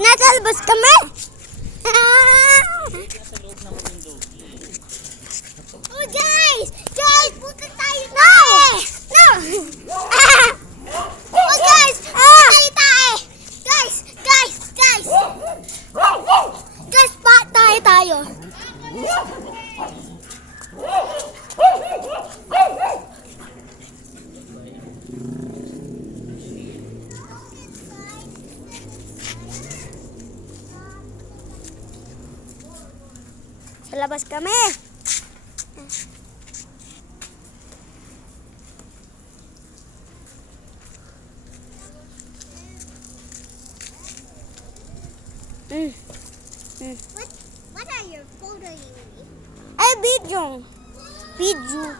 Nasa labas kami! Nasa loob naman yung dog. Oh guys! Guys! Punta tayo na! No! Oh guys! Punta tayo! Guys! Guys! Guys! Guys! Tayo! Sa labas kami! What are your photos? Ay, video. Video.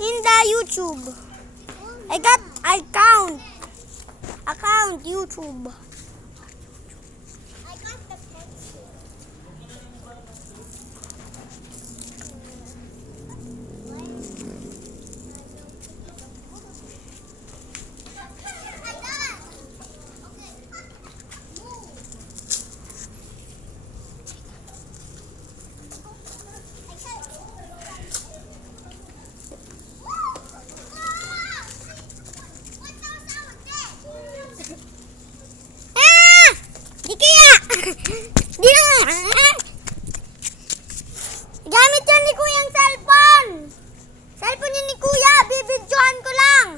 In the YouTube. I got account YouTube. I got the pencil. I got. Okay. Move. Ah! Di kaya! Di na! Gamit yan ni Kuya ang cellphone! Cellphone yun ni Kuya! Bibidyohan ko lang!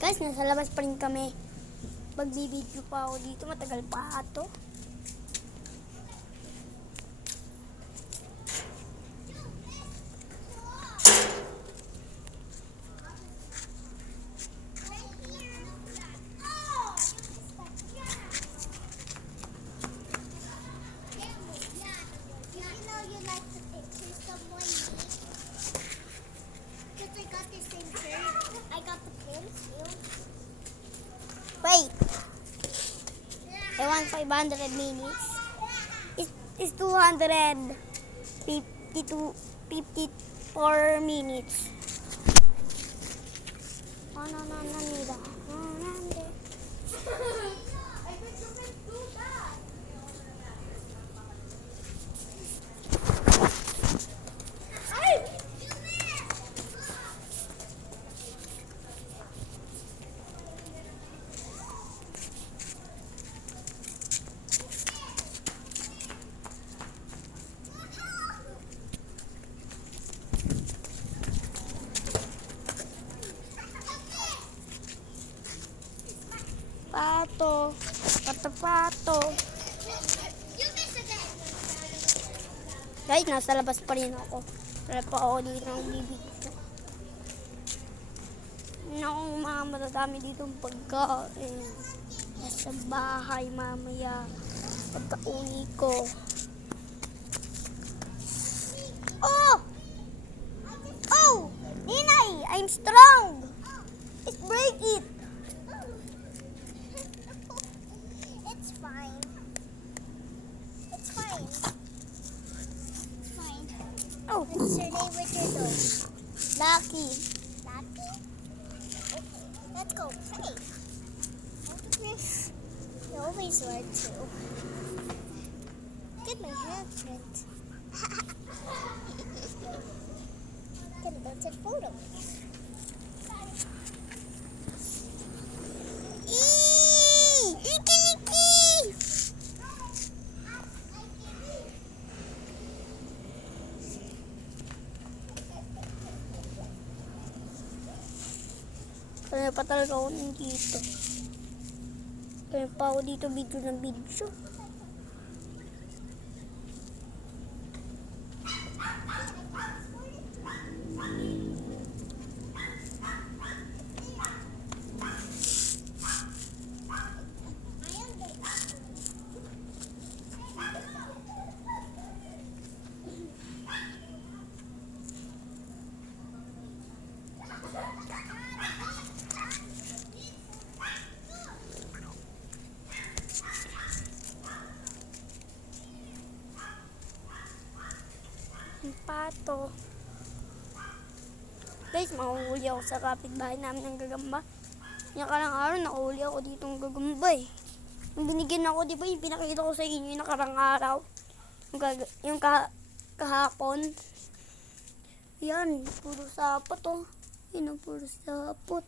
Guys, nasa labas pa rin kami. Magbibideo pa ako dito. Matagal pa ito. Wait. I want 500 minutes. It's 254 minutes. Oh, no, need that. Pato. Pato. Guys, nasa labas pa rin ako. Wala pa ako dito ng bibigyo. Naku, mga matadami dito ang pagkain. Nasa bahay mamaya. Pagka-uwi ko. Oh! Oh! Ninay! I'm strong! Let's break it! It's fine. It's fine. It's fine. Oh! What's your name with your dog? Lucky! Lappy? Okay, let's go play. You always want to. Get my handprint. Get a bunch of photos. Kaya pa talaga ako dito. Kaya pa ako dito video ng video. pato. Guys, mahuhuli ako sa kapitbahay namin ng gagamba. Yung karang araw, nakahuli ako dito ng gagamba eh. Yung binigyan ako, di ba, yung pinakita ko sa inyo yung nakarang araw. Kahapon. Yan, puro sapot oh. Yan ang puro sapot.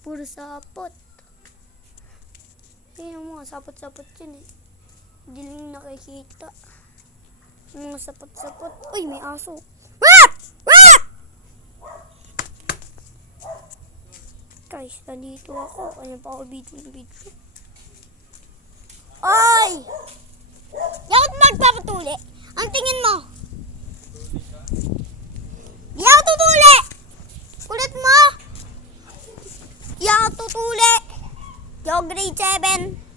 Puro sapot. Yan ang mga sapot-sapot yun eh. Hindi lang nakikita. Yung mga sapot-sapot. Uy, may aso. Wah! Wah! Guys, nandito ako. Kaya pa ako video. Oy! Yakot magpapatuli. Ang tingin mo? Di ako tutuli! Kulit mo! Di ako tutuli! Di ako grade 7.